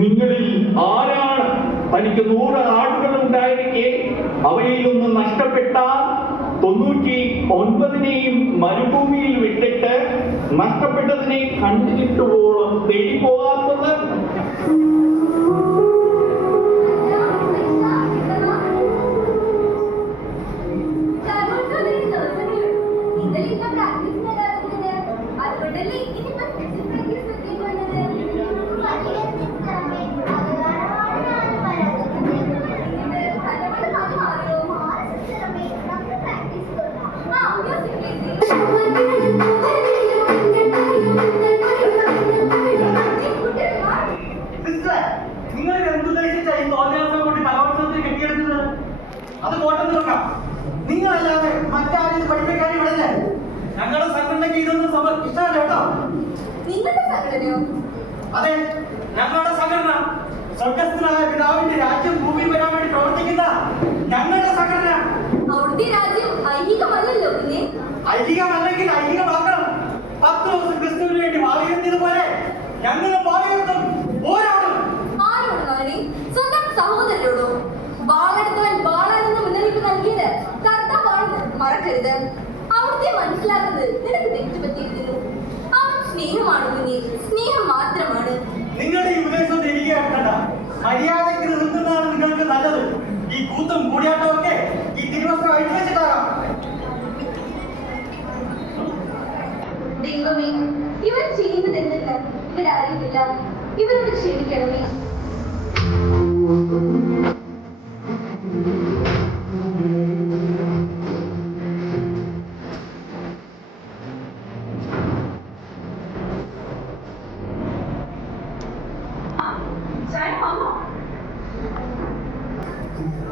നിങ്ങളിൽ ആരാണ് തനിക്ക് 100 ആടുകൾ ഉണ്ടായിരിക്കെ അവയിൽ ഒന്ന് നഷ്ടപ്പെട്ടാൽ 99 മരുഭൂമിയിൽ വിട്ടിട്ട് നഷ്ടപ്പെട്ടതിനെ കണ്ടുകിട്ടുവോളം തേടി പോകാത്തത്? അത് കോട്ടെന്ന് വെക്കാം. നിങ്ങളല്ലാതെ മറ്റാരും പഠിപ്പിക്കാൻ ഇവിടെ ഞങ്ങളുടെ സംഘടനയ്ക്ക് ഇതൊന്നും ഇഷ്ടമല്ല കേട്ടോ. നിങ്ങളുടെ സംഘടനയോ? അതെ, ഞങ്ങളുടെ സംഘടന സ്വർഗസ്ഥനായ പിതാവിന്റെ രാജ്യം ഭൂമി വരാൻ വേണ്ടി പ്രവർത്തിക്കുന്ന ഞങ്ങളുടെ സംഘടന. അവിടുത്തെ രാജ്യം ഐഹികമല്ലല്ലോ. പിന്നെ ഐഹികമല്ലെങ്കിൽ ഐഹികമാക്കണം. 10 ദിവസം ക്രിസ്തുവിന് വേണ്ടി വാളിയെത്തിയതുപോലെ ഞങ്ങൾ വാളിയെത്തും. പോരാടും. ആരോടും സ്വന്തം സഹോദരരോടോ? വാളെടുത്തവൻ വാളാണെന്ന് മുന്നറിയിപ്പ് നൽകിയത് കർത്താവാണെന്ന് മറക്കരുത്. അവിടുത്തെ മനസ്സിലാക്കുന്നത് നിനക്ക് തെറ്റുപറ്റിയിരിക്കുന്നു. അവൻ സ്നേഹമാണ് കുഞ്ഞെ, സ്നേഹം മാത്രമാണ്. നിങ്ങളുടെ ഈ ഉപദേശം എനിക്ക് കേൾക്കണ്ട. മര്യാദയ്ക്ക് നിർത്തുന്നതാണ് നിങ്ങൾക്ക് നല്ലത്. ഈ കൂത്തും കൂടിയാട്ടവും ഒക്കെ ഈ തിരുവസ്ത്രം അഴിച്ചു വെച്ചിട്ടാകാം. ദൈവമേ, ഇവർ ചെയ്യുന്നത് എന്തെന്ന് ഇവരറിയുന്നില്ല. ഇവരോട് ക്ഷമിക്കണമേ.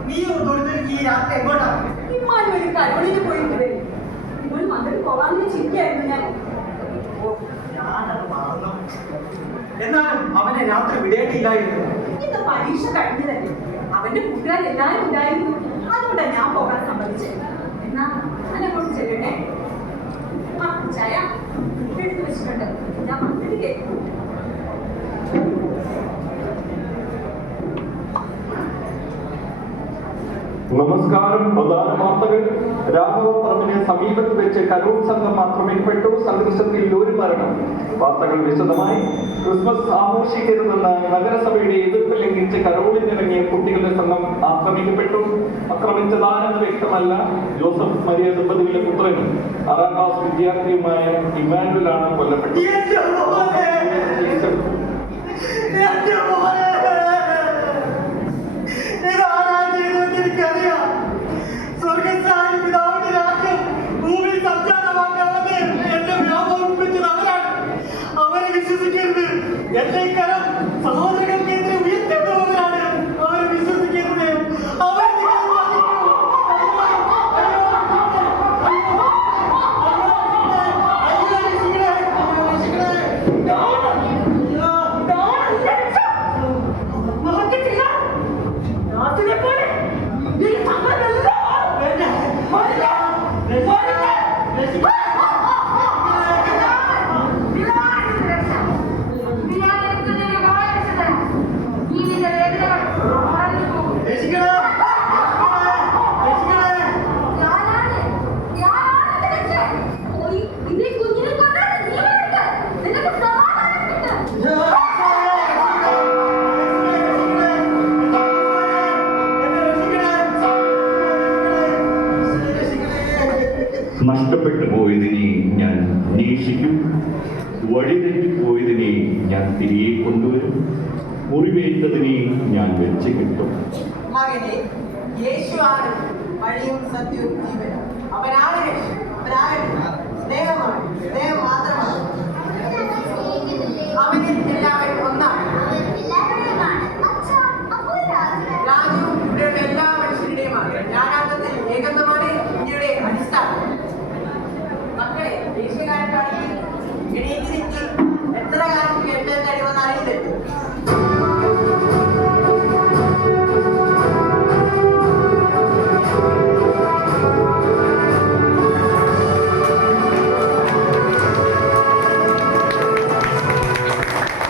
നീ ഈ രാത്രി എങ്ങോട്ടാണ്? ഇമ്മാനുവൽ കരോളിന് പോയിട്ട് വരും. ഇപ്പോൾ മന്ത്രി പോകാമെന്ന് ചിന്തയായിരുന്നു ഞാൻ. എന്നാലും അവനെ രാത്രി വിടേണ്ടിയില്ലായിരുന്നു. ഇന്ന് പരീക്ഷ കഴിഞ്ഞതല്ലേ, അവന്റെ കൂട്ടുകാരെല്ലാരും ഉണ്ടായിരുന്നു. അതുകൊണ്ടാണ് ഞാൻ പോകാൻ സമ്മതിച്ചത്. എന്നാ അതിനെക്കുറിച്ച് ചെല്ലട്ടെ. ചായ എടുത്തു വെച്ചിട്ടുണ്ട്, ഞാൻ വന്നിട്ട് കേൾക്കും. നമസ്കാരം. പ്രധാന വാർത്തകൾ. രാഘവപ്പറമ്പിനെ സമീപത്ത് വെച്ച് കരോൾ സംഘം ആക്രമിക്കപ്പെട്ടു. സംഘർഷത്തിൽ 1 മരണം. വാർത്തകൾ വിശദമായി. ക്രിസ്മസ് ആഘോഷിക്കരുതെന്ന നഗരസഭയുടെ എതിർപ്പ് ലംഘിച്ച് കരോളിനിറങ്ങിയ കുട്ടികളുടെ സംഘം ആക്രമിക്കപ്പെട്ടു. ആക്രമിച്ചതാരെന്ന് വ്യക്തമല്ല. ജോസഫ് മരിയ ദമ്പതികളുടെ പുത്രനും 6ാം ക്ലാസ് വിദ്യാർത്ഥിയുമായ ഇമ്മാനുവലാണ് കൊല്ലപ്പെട്ടത്. എന്റെ കരം സഹോദരങ്ങൾക്കെതിരെ ഉയർത്തിക്കൊള്ളുകയാണ്. അവരെ വിശ്വസിക്കരുത്. നഷ്ടപ്പെട്ടു പോയതിനെ ഞാൻ അന്വേഷിക്കും. വഴിതെറ്റിപ്പോയതിനെ ഞാൻ തിരികെ കൊണ്ടുവരും. മുറിവേറ്റതിനെ ഞാൻ വെച്ച് കിട്ടും. മകനെ, യേശുവാണ് വഴിയും സത്യവും ജീവനും. അവനാണ് സ്നേഹമാണ്. സ്നേഹം മാത്രം